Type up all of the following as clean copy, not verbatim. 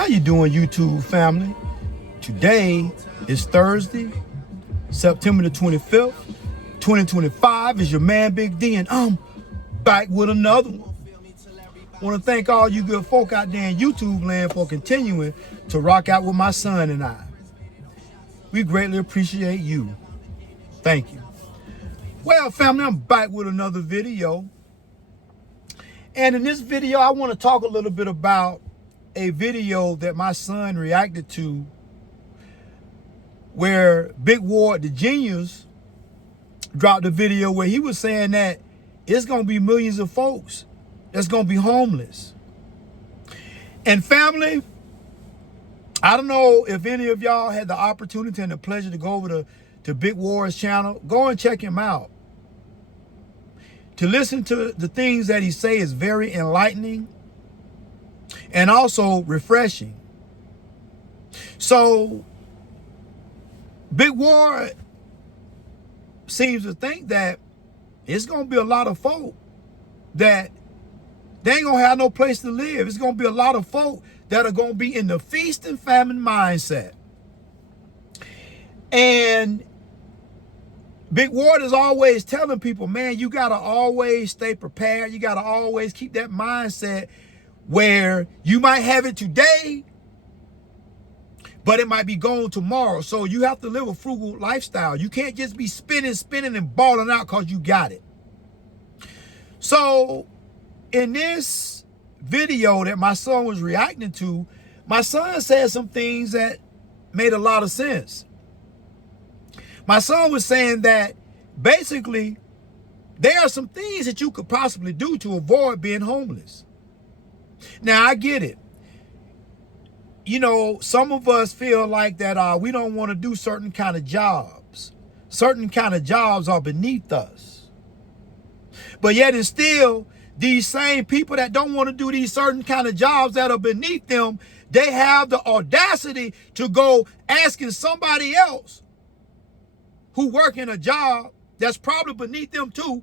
How you doing, YouTube family? Today is Thursday, September the 25th, 2025. Is your man Big D, and I'm back with another one. Want to thank all you good folk out there in YouTube land for continuing to rock out with my son and I. We greatly appreciate you. Thank you. Well, family, I'm back with another video. And in this video, I want to talk a little bit about a video that my son reacted to where Big Ward, the genius, dropped a video where he was saying that it's going to be millions of folks that's going to be homeless. And family, I don't know if any of y'all had the opportunity and the pleasure to go over to Big Ward's channel. Go and check him out. To listen to the things that he say is very enlightening and also refreshing. So Big Ward seems to think that it's going to be a lot of folk that they ain't going to have no place to live. It's going to be a lot of folk that are going to be in the feast and famine mindset. And Big Ward is always telling people, man, you got to always stay prepared. You got to always keep that mindset where you might have it today, but it might be gone tomorrow. So you have to live a frugal lifestyle. You can't just be spinning and balling out because you got it. So in this video that my son was reacting to, my son said some things that made a lot of sense. My son was saying that basically there are some things that you could possibly do to avoid being homeless. Now, I get it. You know, some of us feel like that we don't want to do certain kind of jobs. Certain kind of jobs are beneath us. But yet and still, these same people that don't want to do these certain kind of jobs that are beneath them, they have the audacity to go asking somebody else who work in a job that's probably beneath them too,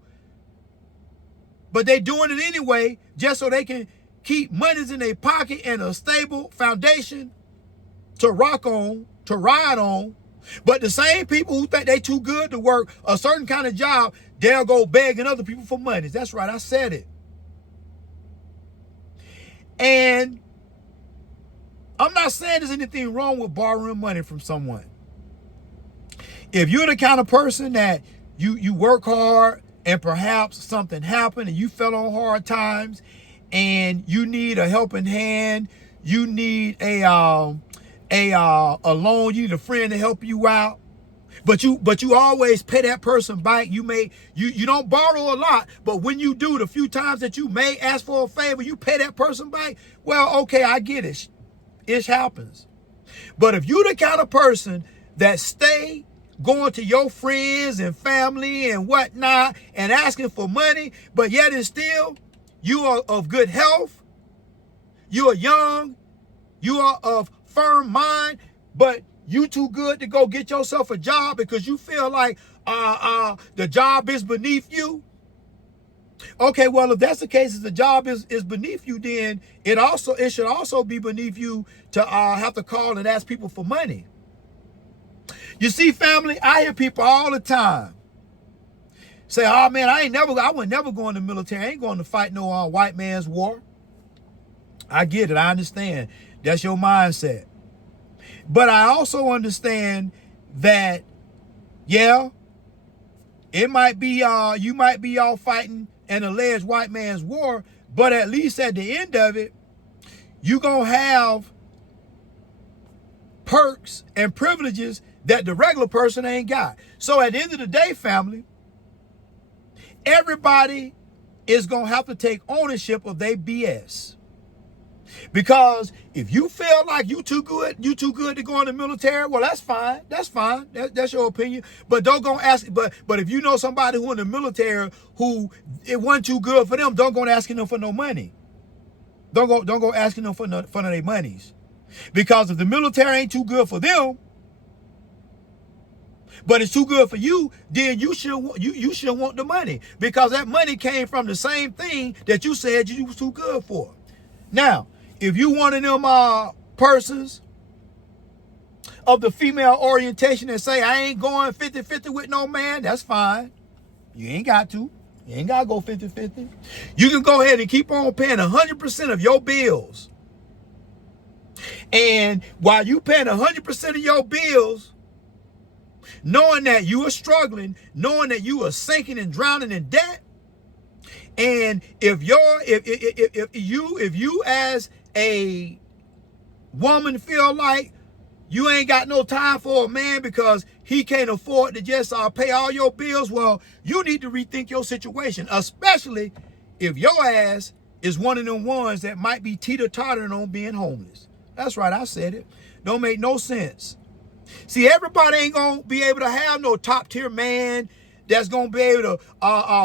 but they doing it anyway just so they can keep monies in their pocket and a stable foundation to rock on, to ride on. But the same people who think they too good to work a certain kind of job, they'll go begging other people for money. That's right, I said it. And I'm not saying there's anything wrong with borrowing money from someone. If you're the kind of person that you work hard and perhaps something happened and you fell on hard times and you need a helping hand, you need a loan, you need a friend to help you out, but you always pay that person back. You don't borrow a lot, but when you do, the few times that you may ask for a favor, you pay that person back. Well, okay, I get it. It happens. But if you're the kind of person that stay going to your friends and family and whatnot and asking for money, but yet and still you are of good health, you are young, you are of firm mind, but you too good to go get yourself a job because you feel like the job is beneath you. Okay, well, if that's the case, if the job is beneath you, then it should also be beneath you to have to call and ask people for money. You see, family, I hear people all the time say, oh man, I would never go in the military. I ain't going to fight no white man's war. I get it. I understand. That's your mindset. But I also understand that, yeah, it might be, you might be all fighting an alleged white man's war, but at least at the end of it, you're going to have perks and privileges that the regular person ain't got. So at the end of the day, family, everybody is going to have to take ownership of their BS. Because if you feel like you too good to go in the military, well, that's fine. That's fine. That's your opinion. But don't go ask. But if you know somebody who in the military who it wasn't too good for them, don't go asking them for no money. Don't go asking them for none of their monies. Because if the military ain't too good for them, but it's too good for you, then you should want the money, because that money came from the same thing that you said you was too good for. Now, if you one of them persons of the female orientation that say, I ain't going 50-50 with no man, that's fine. You ain't got to. You ain't got to go 50-50. You can go ahead and keep on paying 100% of your bills. And while you paying 100% of your bills, knowing that you are struggling, knowing that you are sinking and drowning in debt, and if you as a woman feel like you ain't got no time for a man because he can't afford to just pay all your bills, well, you need to rethink your situation, especially if your ass is one of them ones that might be teeter-tottering on being homeless. That's right, I said it. Don't make no sense. See, everybody ain't going to be able to have no top-tier man that's going to be able to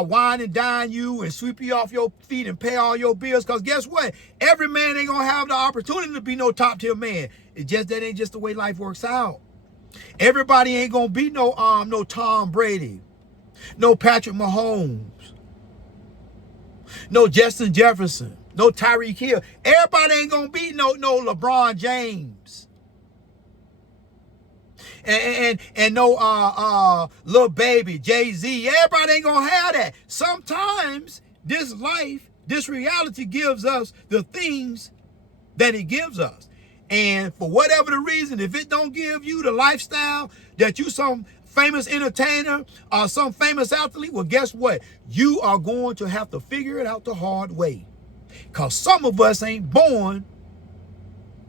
wine and dine you and sweep you off your feet and pay all your bills, because guess what? Every man ain't going to have the opportunity to be no top-tier man. It's just that ain't just the way life works out. Everybody ain't going to be no Tom Brady, no Patrick Mahomes, no Justin Jefferson, no Tyreek Hill. Everybody ain't going to be no LeBron James. And no little baby Jay-Z. Everybody ain't gonna have that. Sometimes this life, this reality gives us the things that it gives us. And for whatever the reason, if it don't give you the lifestyle that you some famous entertainer or some famous athlete, well, guess what? You are going to have to figure it out the hard way. Because some of us ain't born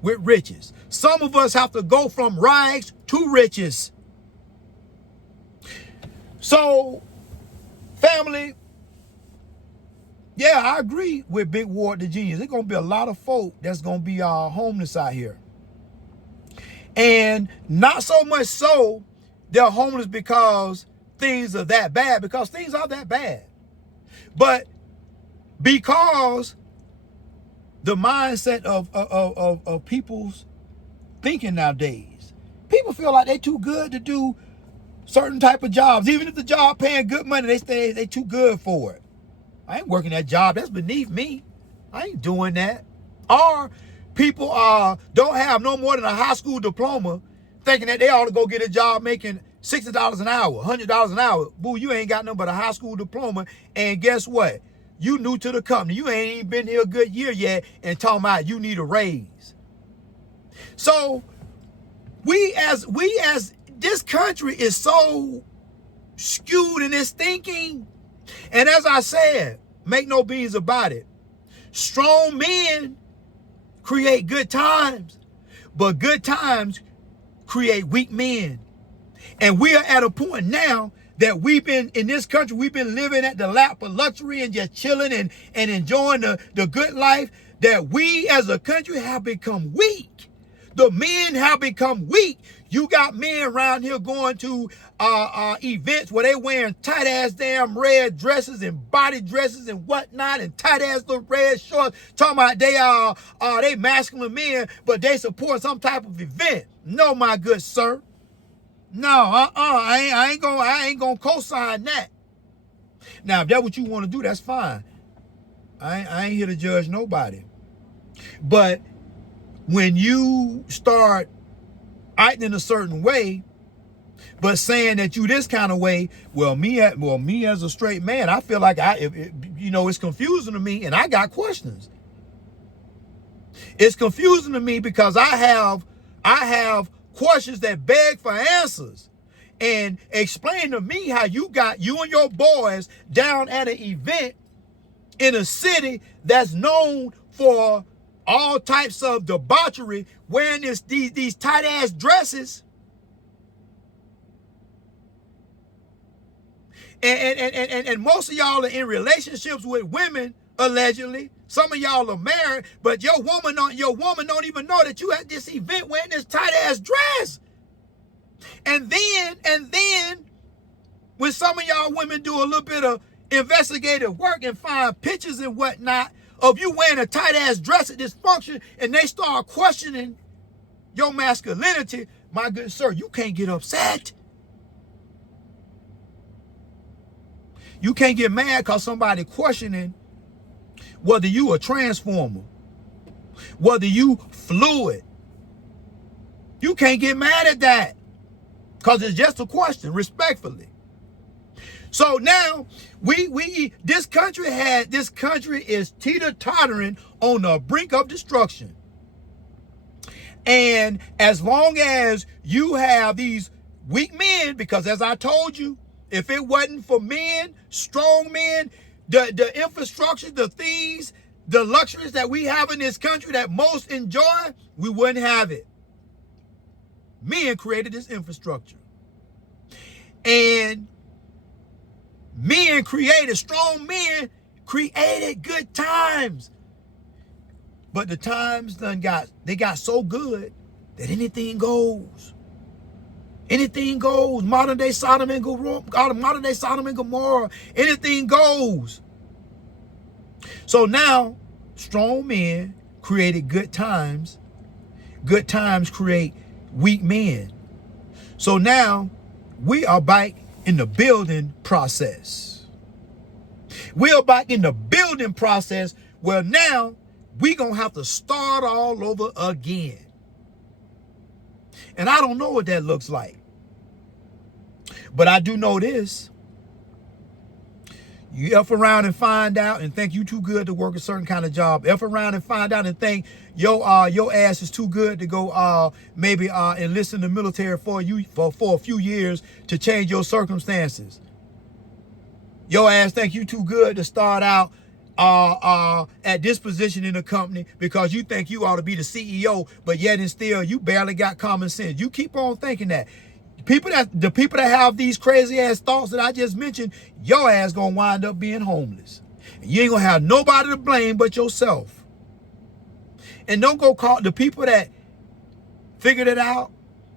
with riches. Some of us have to go from rags to riches. So, family, yeah, I agree with Big Ward the Genius. There's going to be a lot of folk that's going to be homeless out here. And not so much so they're homeless because things are that bad, because things are that bad. But because the mindset of people's thinking nowadays, people feel like they too good to do certain type of jobs. Even if the job paying good money, they say they too good for it. I ain't working that job. That's beneath me. I ain't doing that. Or people don't have no more than a high school diploma, thinking that they ought to go get a job making $60 an hour, $100 an hour. Boo, you ain't got nothing but a high school diploma. And guess what? You new to the company. You ain't even been here a good year yet and talking about you need a raise. So we as this country is so skewed in its thinking. And as I said, make no beans about it. Strong men create good times, but good times create weak men. And we are at a point now that we've been in this country, we've been living at the lap of luxury and just chilling and enjoying the good life, that we as a country have become weak. The men have become weak. You got men around here going to events where they wearing tight ass damn red dresses and body dresses and whatnot and tight ass little red shorts, talking about they masculine men, but they support some type of event. No, my good sir. No, I ain't gonna co-sign that. Now, if that's what you want to do, that's fine. I ain't here to judge nobody. But when you start acting a certain way, but saying that you this kind of way, me as a straight man, I feel like it's confusing to me, and I got questions. It's confusing to me because I have questions that beg for answers. And explain to me how you and your boys down at an event in a city that's known for all types of debauchery, wearing these tight ass dresses, and most of y'all are in relationships with women, allegedly. Some of y'all are married, but your woman don't even know that you at this event wearing this tight ass dress. And then when some of y'all women do a little bit of investigative work and find pictures and whatnot of you wearing a tight ass dress at this function, and they start questioning your masculinity, my good sir, you can't get upset. You can't get mad because somebody questioning whether you a transformer, whether you fluid, You can't get mad at that because it's just a question, respectfully. So now this country is teeter-tottering on the brink of destruction. And as long as you have these weak men, because as I told you, if it wasn't for men, strong men, the infrastructure, the things, the luxuries that we have in this country that most enjoy, we wouldn't have it. Men created this infrastructure. And strong men created good times. But the times they got so good that anything goes. Anything goes. Modern day Sodom and Gomorrah. Anything goes. So now, strong men created good times. Good times create weak men. So now, we are back in the building process. We are back in the building process where now we're going to have to start all over again. And I don't know what that looks like. But I do know this. You F around and find out and think you too good to work a certain kind of job. F around and find out and think your ass is too good to go maybe enlist in the military for a few years to change your circumstances. Your ass think you too good to start out at this position in the company because you think you ought to be the CEO, but yet and still you barely got common sense. You keep on thinking that. The people that have these crazy ass thoughts that I just mentioned, your ass gonna wind up being homeless. And you ain't gonna have nobody to blame but yourself. And don't go call the people that figured it out,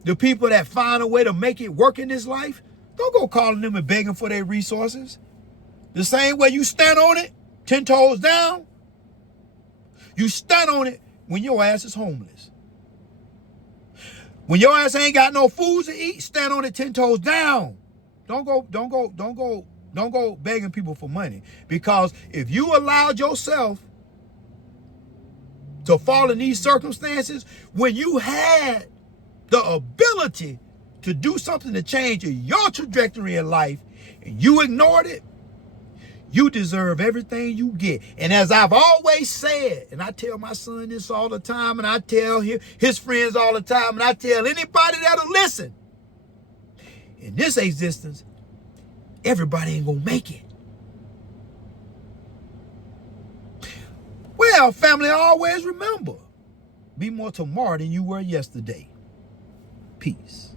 the people that find a way to make it work in this life. Don't go calling them and begging for their resources. The same way you stand on it, 10 toes down, you stand on it when your ass is homeless. When your ass ain't got no food to eat, stand on it 10 toes down. Don't go begging people for money. Because if you allowed yourself to fall in these circumstances when you had the ability to do something to change your trajectory in life and you ignored it, you deserve everything you get. And as I've always said, and I tell my son this all the time, and I tell his friends all the time, and I tell anybody that'll listen, in this existence, everybody ain't gonna make it. Well, family, always remember, be more tomorrow than you were yesterday. Peace.